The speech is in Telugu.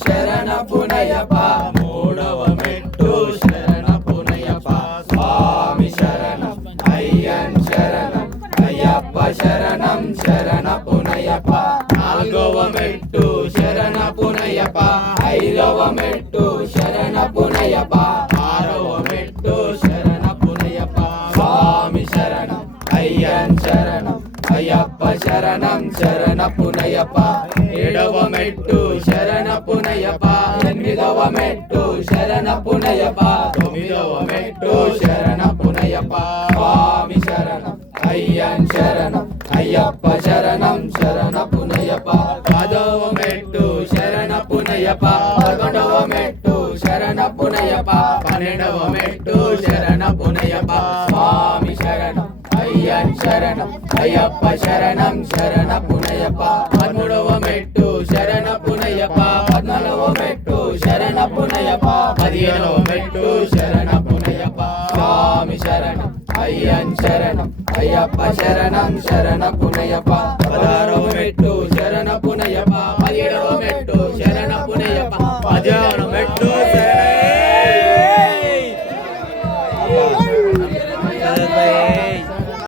శరణ పునయప మూడవ మెట్టు శరణ పునయప స్వామి శరణం అయ్యన్ శరణం అయ్యప్ప శరణం శరణ పునయప నాలుగవ మెట్టు శరణ పునయప ఐదవ మెట్టు శరణ పునయప ఆరవ మెట్టు శరణ పునయప స్వామి శరణం అయ్యన్ శరణం అయ్యప్ప శరణం శరణ పునయప ఏడవ మెట్టు శరణ పునయప ఎనిమిదవ మెట్టు శరణ పునయప తొమ్మిదవ మెట్టు శరణ పునయప స్వామి శరణం అయ్యన్ శరణం అయ్యప్ప శరణం శరణ పునయప పదవ మెట్టు శరణ పునయప పదకొండవ మెట్టు శరణ పునయప పన్నెండవ మెట్టు శరణ పునయప స్వామి శరణం అయ్యన్ శరణం అయ్యప్ప శరణం శరణ పునయప పదమూడవ మెట్టు శరణ పునయప పద్నాలుగవ మెట్టు శరణ పునయప పదిహేనవ మెట్టు శరణ పునయప స్వామి శరణం అయ్యన్ శరణం అయ్యప్ప శరణం శరణ పునయప